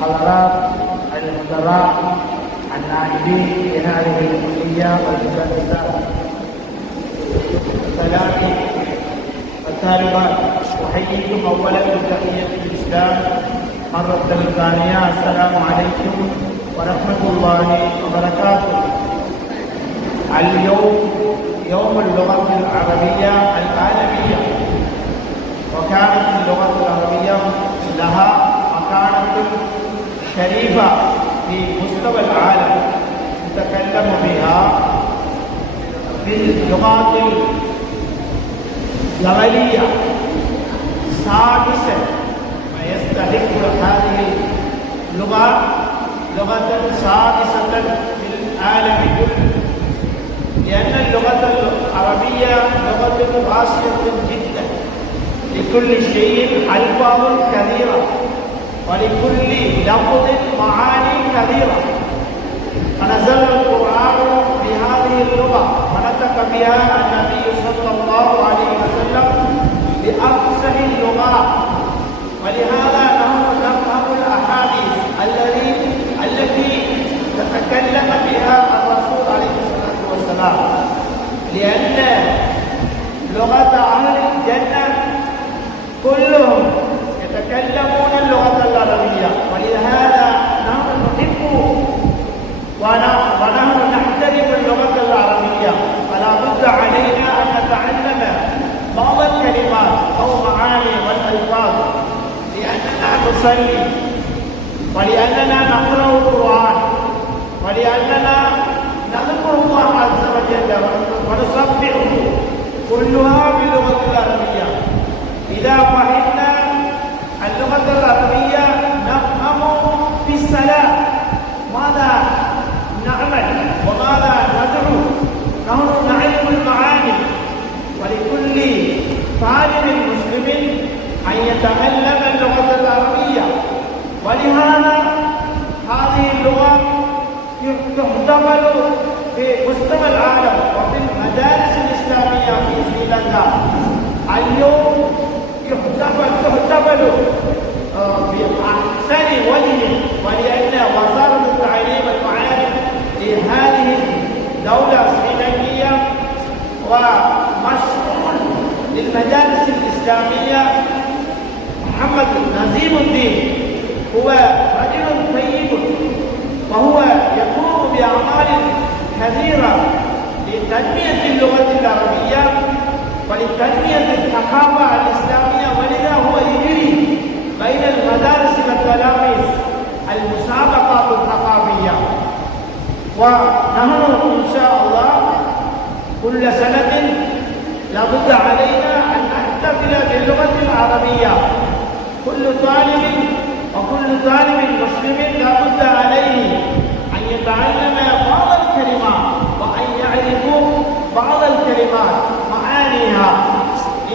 حضرات المدراء النائبين لهذه الكلية والمدرسات، التلاميذ والطالبات، أحييكم أولا بتحية الإسلام مرة ثانية. السلام عليكم ورحمة الله وبركاته. اليوم يوم اللغة العربية العالمية، وكانت اللغة العربية لها مكانة شريفة في مستوى العالم، نتكلم بها باللغات الجبلية سادسة، ويستحق هذه اللغة لغة سادسة في العالم كله، لأن اللغة العربية لغة قاسية جدا، لكل شيء ألفاظ كثيرة، ولكل لفظ معاني كثيرة. فنزل القرآن بهذه اللغة ونطق بها النبي صلى الله عليه وسلم بأفصح اللغات، ولهذا نحن نفهم الأحاديث التي تتكلم بها الرسول عليه الصلاة والسلام، لأن لغة أهل الجنة كلهم يتكلمون اللغة العربية، ولهذا نحن نحب ونحن نحترم اللغة العربية، فلا بد علينا أن نتعلم بعض الكلمات أو معاني والألفاظ، لأننا نصلي، ولأننا نقرأ القرآن، ولأننا نذكر الله عز وجل ونسبحه، كلها باللغة العربية. إذا فهمنا اللغة العربية نفهم في الصلاة ماذا نعمل وماذا ندعو، نحن نعرف المعاني. ولكل طالب مسلم أن يتعلم اللغة العربية، ولهذا هذه اللغة تحتمل في مستوى العالم وفي المدارس الإسلامية في سريلانكا. اليوم تحتمل بأحسن وجه، ولأن وزارة التعليم والمعارف لهذه الدولة السريلانكية ومسؤول للمدارس الإسلامية محمد نظيم الدين هو رجل طيب، وهو يقوم بأعمال كثيرة لتنمية اللغة العربية ولتنمية الثقافة الإسلامية، ولذا هو يجري بين المدارس والتلاميذ المسابقات الثقافية. ونحن إن شاء الله كل سنة لابد علينا أن نحتفل باللغة العربية. كل طالب مسلم لابد عليه أن يتعلم بعض الكلمات وأن يعرف بعض الكلمات معانيها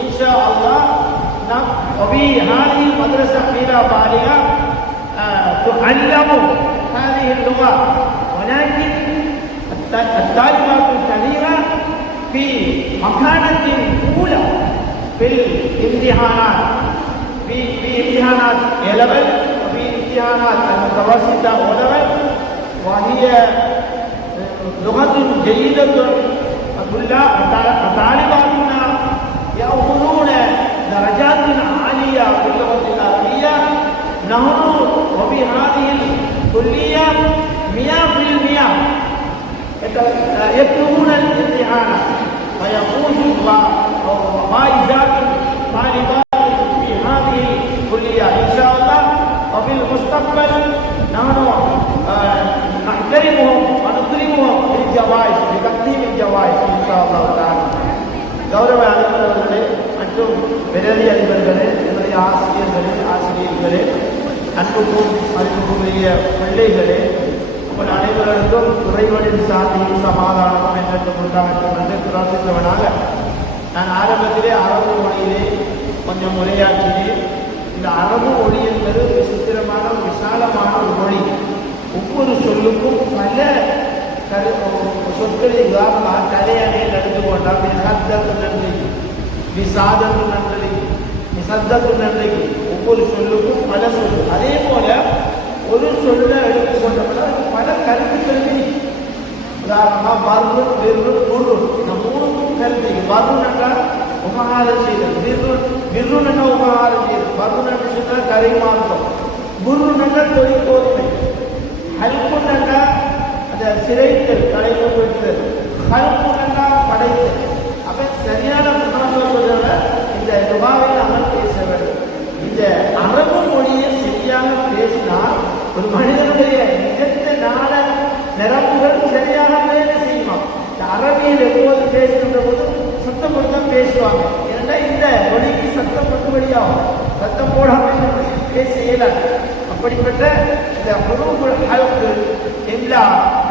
إن شاء الله. وبهذه المدرسة إلى بالغة تعلم هذه اللغة، ولكن الطالبات الكثيرة في مكانة أولى في الامتحانات، في امتحانات A-level وفي امتحانات المتوسطة O-level، وهي لغة جيدة. طالباتنا يأخذون درجات عالية في اللغة العربية. نحن وبهذه الكلية 100% يكتبون الامتحان ويفوز فائزات طالبات في هذه الكلية إن شاء الله. وفي المستقبل نحن نحترمهم ونكرمهم بالجوائز، بتقديم الجوائز إن شاء الله تعالى. கௌரவ அலுவலர்களே மற்றும் பிரதி அதிபர்களே, என்னுடைய ஆசிரியர்களே, அன்புக்கும் மதிப்புக்குரிய பிள்ளைகளே, உங்கள் அனைவருக்கும் இறைவனின் சாந்தியும் சமாதானமும் என்றும் உண்டாகட்டும் என்று பிரார்த்தித்தவனாக நான் ஆரம்பத்திலே அரபு மொழியிலே கொஞ்சம் உரையாற்றினேன். இந்த அரபு மொழி என்பது விசித்திரமான விசாலமான ஒரு மொழி. ஒவ்வொரு சொல்லுக்கும் பல சொற்களை உதாரணமாக கலையணையில் எடுத்துக்கொண்டால் நிசப்தத்து நன்றி, விசாதத்து நன்றி, நிசப்தத்து நன்றி, ஒவ்வொரு சொல்லுக்கும் பல சொல். அதே போல ஒரு சொல்ல எடுத்துக்கொண்டோம்னா பல கருத்துக்கள். உதாரணமா வர்ணு, விர்ரு, குர்ரு, இந்த மூணுக்கும் கருத்து. வர்ணு என்றால் உபகாரம் செய்தல், விர்ரு என்ற உபகாரம் செய்தல், வர்ணு என்று சொன்னால் கரை மார்க்கம், குர்ரு என்றால் தொழிற்கோதுமை, ஹல்கு என்றால் அந்த சிறைத்தல், கலைக்கு போய்த்தல், ஹல்கு என்றால் படைத்தல். அப்ப சரியான சொல்றத இந்த துபாவில் அமல் பேச வேண்டும். இந்த அரபு மொழியை சரியாக பேசினால் ஒரு மனிதனுடைய நிஜத்த நாள நிரப்புகள் சரியாக வேலை செய்யுமா. இந்த அரபியில் எப்போது பேசுகின்ற போது சத்தம் போட்டு தான் பேசுவாங்க. ஏன்னா இந்த மொழிக்கு சத்தம் போட்டு வழியாகும், சத்தம் போடாமல் பேச இயலாது. அப்படிப்பட்ட இந்த ஹுரூஃபுல் எல்லா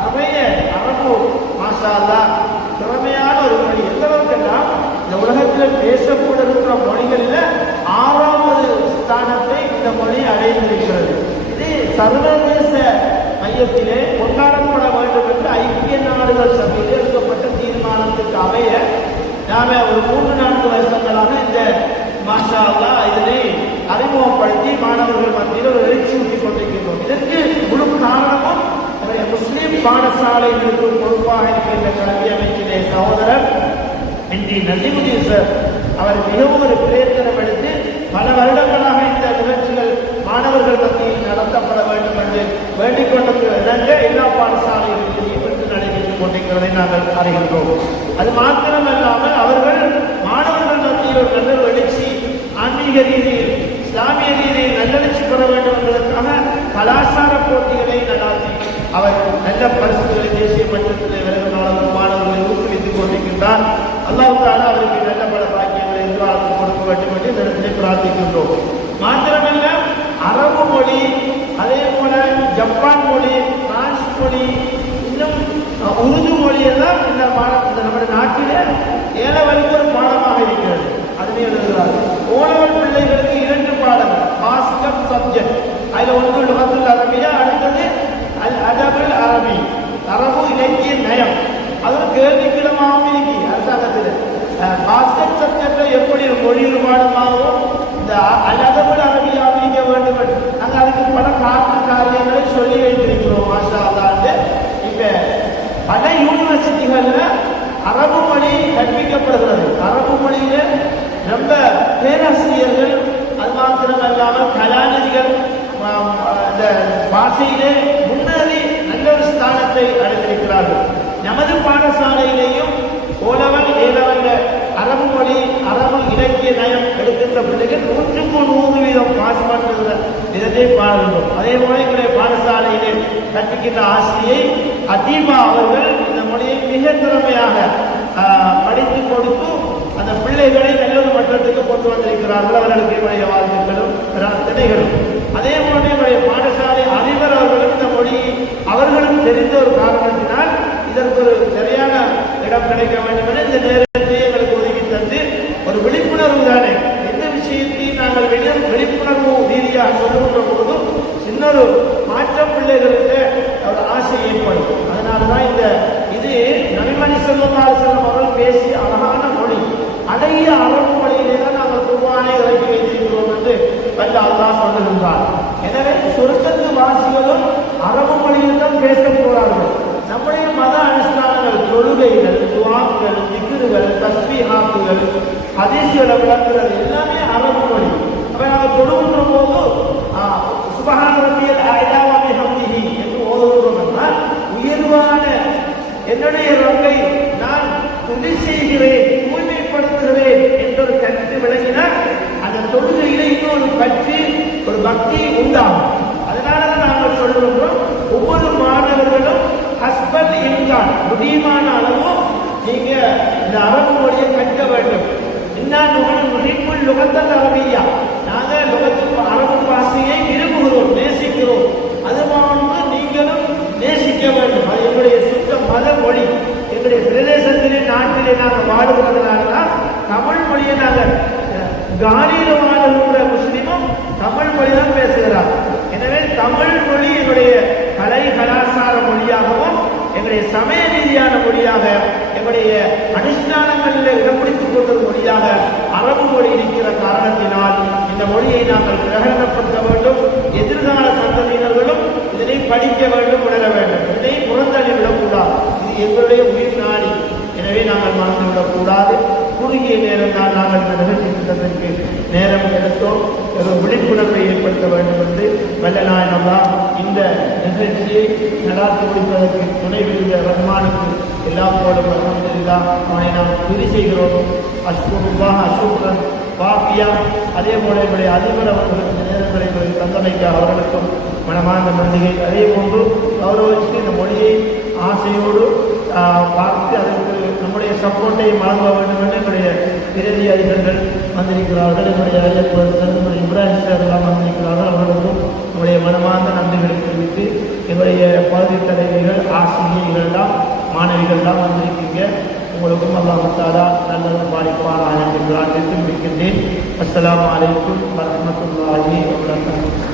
நிறைய அரபு மாஷா அல்லாஹ் திறமையான ஒரு மொழி. எந்த அளவுக்குன்னா இந்த உலகத்தில் பேசப்படுகின்ற மொழிகளில் 6வது ஸ்தானத்தை இந்த மொழி அடைந்திருக்கிறது. இது சர்வதேச மையத்திலே கொண்டாடப்பட வேண்டும் என்று ஐக்கிய நாடுகள் சபையில் எடுக்கப்பட்ட தீர்மானத்துக்கு அமைய நாம ஒரு 3-4 வருஷங்களாக இந்த மாஷா அல்லாஹ் இதனை அறிமுகப்படுத்தி மாணவர்கள் மத்தியில் ஒரு எழுச்சி ஊட்டிக் கொண்டிருக்கின்றோம். இதற்கு முழு காரணமும் முஸ்லிம் பாடசாலைகளுக்கு பொறுப்பாக இருக்கின்ற கல்வி அமைச்சிலே சகோதரர் இன்றி நஜிமுதீன் சார் அவர் மிகவும் ஒரு பிரயத்தனம் எடுத்து பல வருடங்களாக இந்த நிகழ்ச்சிகள் மாணவர்கள் மத்தியில் நடத்தப்பட வேண்டும் என்று வேண்டிக் கொண்டிருக்கிற எல்லா பாடசாலைகளிலும் இன்று நடைபெற்றுக் கொண்டிருக்கிறதை நாங்கள் அறிகின்றோம். அது மாத்திரமல்லாமல் அவர்கள் மாணவர்கள் மத்தியில் ஒரு நல்ல எழுச்சி, ஆன்மீக ரீதியில் இஸ்லாமிய ரீதியில் நல்லெழுச்சி பெற வேண்டும் என்பதற்காக கலாச்சார போட்டிகளை நடாத்தி அவர் நல்ல பரிசுகளை தேசிய மட்டத்தில் விலகினாலும் மாணவர்களை ஊக்குவித்துக் கொண்டிருக்கின்றார். அல்லாஹ் தஆலா அவருக்கு நல்ல பல பாக்கியங்களை எதிர்காலத்தில் கொடுக்க வேண்டும் என்று இந்த இடத்திலே பிரார்த்திக்கின்றோம். மாத்திரமல்ல அரபு மொழி, அதே போல ஜப்பான் மொழி, பிரான்ஸ் மொழி, இன்னும் உருது மொழி எல்லாம் இந்த நம்முடைய நாட்டிலே ஏழவருக்கு ஒரு பாடமாக இருக்கிறது. அதுவே எழுதுகிறார். ஓலவர் பிள்ளைகளுக்கு 2 பாடங்கள், பாஸ்கர் சப்ஜெக்ட். அதில் ஒன்று லுகத்துல் அரபியா, அடுத்தது அல் அதபுல் அரபி, அரபு இலக்கிய நயம். அது கேள்விக்கிடமாகவும் இருக்கு அரசாங்கத்தில். பாஸ்கர் சப்ஜெக்ட்ல எப்படி மொழியில் பாடமாகவும் இந்த அல் அதபுல் அரபியா அமைக்க வேண்டும் என்று நாங்கள் அதுக்கு பல காரியங்களை சொல்லி வைத்திருக்கிறோம். மாஷா அல்லாஹ். இப்ப பல யூனிவர்சிட்டிகள்ல அரபு மொழி கற்பிக்கப்படுகிறது. அரபு மொழியில ரொம்ப பேராசிரியர்கள், அது மாத்திரம் அல்லாமல் கலாநிதிகள் இந்த பாஷையிலே முன்னேறி நல்ல ஒரு ஸ்தானத்தை அடைந்திருக்கிறார்கள். நமது பாடசாலையிலேயும் ஓலவல் ஏலவல்ல அரபு மொழி, அரபு இலக்கிய நயம் எடுக்கின்ற பிள்ளைகள் 100% பாஸ் பண்ணுகிற விதத்தை பாருங்கள். அதே போல எங்களுடைய பாடசாலையிலே கற்பிக்கின்ற ஆசிரியை அதீபா அவர்கள் இந்த மொழியை மிக திறமையாக படித்து கொடுத்து அந்த பிள்ளைகளை நல்லொரு மட்டத்துக்கு கொண்டு வந்திருக்கிறார்கள். அவர்களுக்கு என்னுடைய வாழ்த்துக்களும் திணைகளும். அதே போல என்னுடைய பாடசாலை அதிபர் அவர்களும் இந்த மொழியை அவர்களும் தெரிந்த ஒரு காரணத்தினால் இதற்கு ஒரு சரியான இடம் கிடைக்க வேண்டும் என இந்த நேரத்தை எங்களுக்கு உதவி தந்து ஒரு விழிப்புணர்வு தானே. எந்த விஷயத்தையும் நாங்கள் விழிப்புணர்வு ரீதியாக சொல்லுகின்ற போது இன்னொரு மாற்றம் பிள்ளைகளுக்கு ஒரு ஆசை ஏற்படும். அதனாலதான் இது நபிமணி ஸல்லல்லாஹு அலைஹி வஸல்லம் அவர்கள் பேசிய அழகான மொழி. அழகிய அரபு மொழியிலே தான் நாங்கள் குர்ஆனை இறக்கி வைத்திருக்கிறோம் என்று வல்ல அல்லாஹ் சொல்லுகின்றார். எனவே சொர்க்கத்து வாசிகளும் அரபு மொழியில் தான் பேசப் போறார்கள். நம்முடைய மத அனுஷ்டானங்கள், தொழுகைகள், துஆக்கள், திக்ருகள், தஸ்பீஹாத்துகள், ஹதீஸ்களை விளக்குறது எல்லாமே அரபு மொழி. அப்ப நாங்கள் தொழுகின்ற போது சுப்ஹான ரப்பியல் அலா வ பிஹம்திஹி என்று ஓதுகிறோம் என்றால் உயர்வான என்னுடைய ரப்பை நான் துதி செய்கிறேன், தூய்மைப்படுத்துகிறேன் என்றொரு கருத்து விளங்கினால் அந்த தொழுகையில இன்னொரு பற்றி ஒரு பக்தி உண்டாகும். அதனால நாங்கள் சொல்லுகிறோம், ஒவ்வொரு மாணவர்களும் ஹஸ்பல் இன்கான் முடியுமான அளவும் நீங்க இந்த அரபு மொழியை கற்க வேண்டும். இன்னும் லுகத்தல் அரபியா, நாங்கள் அரபு பாஷையை விரும்புகிறோம், நேசிக்கிறோம். அது மாதிரி நீங்களும் நேசிக்க வேண்டும். அது எங்களுடைய சுத்த மத மொழி. எங்களுடைய பிரதேசத்திலே நாட்டிலே நாங்கள் வாடுகிறதுனால தமிழ் மொழியை நாங்கள் காலியில் வாழ்கிற முஸ்லிமும் தமிழ் மொழி தான் பேசுகிறார். எனவே தமிழ் மொழி எங்களுடைய கலை கலாச்சார மொழியாகவும் எங்களுடைய சமய ரீதியான மொழியாக எங்களுடைய அனுஷ்டானங்களில் இடம் பிடித்துக் கொண்ட மொழியாக அரபு மொழி இருக்கிற காரணத்தினால் இந்த மொழியை நாங்கள் பிரகடனப்படுத்த வேண்டும். எதிர்கால சந்ததியினர்களும் வல்லநாயனல்லா இந்த நிகழ்ச்சியை நடாத்தி முடிப்பதற்கு துணை புரிந்த ரஹ்மானுக்கு எல்லா போலும் அல்ஹம்துலில்லாஹ் அவனை நாம் துதி செய்கிறோம். அஷ்குருல்லாஹ் அஷ்குரன் வாபியா. அதே போல என்னுடைய அதிபர் அவர்களுக்கு இந்த நேரங்களை தந்தமைக்க அவர்களுக்கும் மனமார்ந்த நன்றியை. அதே போன்று கௌரவித்து இந்த மொழியை ஆசையோடு பார்த்து அதற்கு நம்முடைய சப்போர்ட்டை வழங்க வேண்டும் என்று என்னுடைய பிரதி அதிபர்கள் வந்திருக்கிறார்கள். என்னுடைய நம்முடைய இப்ராஹிம் சார் எல்லாம் வந்திருக்கிறார்கள். அவர்களுக்கும் நம்முடைய மனமார்ந்த நன்றிகளை தெரிவித்து எங்களுடைய பகுதி தலைவர்கள் ஆசிரியர்கள் எல்லாம் மாணவிகள் எல்லாம் வந்திருக்கீங்க. உங்களுக்கும் அல்லாஹ் தஆலா நல்லது பாலிப்பாராக என்று பிரார்த்தித்து முடிக்கின்றேன். அஸ்ஸலாமு அலைக்கும் வரஹ்மத்துல்லாஹி வபரகாத்துஹு.